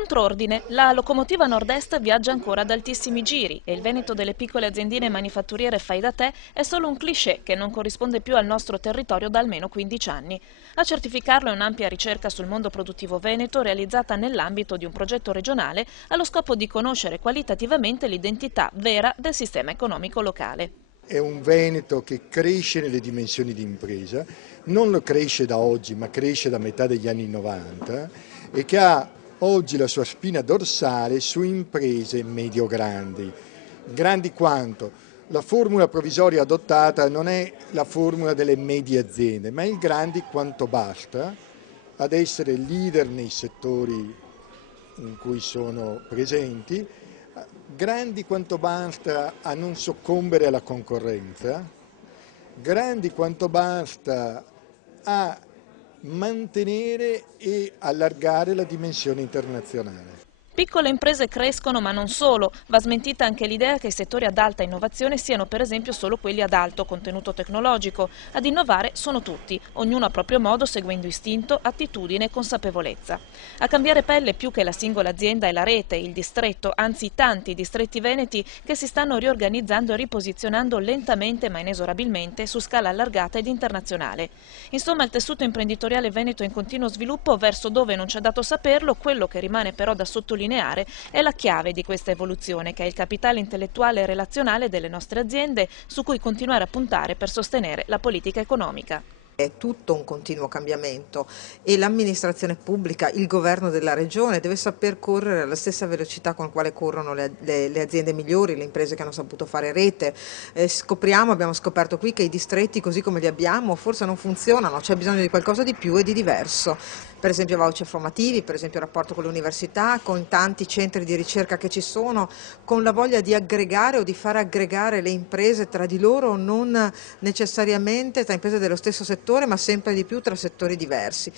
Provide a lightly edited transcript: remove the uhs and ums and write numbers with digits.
Contrordine, la locomotiva Nord-Est viaggia ancora ad altissimi giri e il Veneto delle piccole aziendine manifatturiere fai da te è solo un cliché che non corrisponde più al nostro territorio da almeno 15 anni. A certificarlo è un'ampia ricerca sul mondo produttivo veneto realizzata nell'ambito di un progetto regionale allo scopo di conoscere qualitativamente l'identità vera del sistema economico locale. È un Veneto che cresce nelle dimensioni di impresa, non lo cresce da oggi ma cresce da metà degli anni 90 e che ha oggi la sua spina dorsale su imprese medio-grandi. Grandi quanto? La formula provvisoria adottata non è la formula delle medie aziende, ma il grandi quanto basta ad essere leader nei settori in cui sono presenti, grandi quanto basta a non soccombere alla concorrenza, grandi quanto basta a mantenere e allargare la dimensione internazionale. Piccole imprese crescono, ma non solo. Va smentita anche l'idea che i settori ad alta innovazione siano per esempio solo quelli ad alto contenuto tecnologico. Ad innovare sono tutti, ognuno a proprio modo seguendo istinto, attitudine e consapevolezza. A cambiare pelle più che la singola azienda è la rete, il distretto, anzi i tanti distretti veneti che si stanno riorganizzando e riposizionando lentamente ma inesorabilmente su scala allargata ed internazionale. Insomma, il tessuto imprenditoriale veneto è in continuo sviluppo verso dove non c'è dato saperlo. Quello che rimane però da sottolineare è la chiave di questa evoluzione, che è il capitale intellettuale e relazionale delle nostre aziende, su cui continuare a puntare per sostenere la politica economica. È tutto un continuo cambiamento e l'amministrazione pubblica, il governo della regione deve saper correre alla stessa velocità con la quale corrono le aziende migliori, le imprese che hanno saputo fare rete. Abbiamo scoperto qui che i distretti così come li abbiamo forse non funzionano, c'è bisogno di qualcosa di più e di diverso. Per esempio voucher formativi, per esempio il rapporto con le università, con tanti centri di ricerca che ci sono, con la voglia di aggregare o di far aggregare le imprese tra di loro, non necessariamente tra imprese dello stesso settore, ma sempre di più tra settori diversi.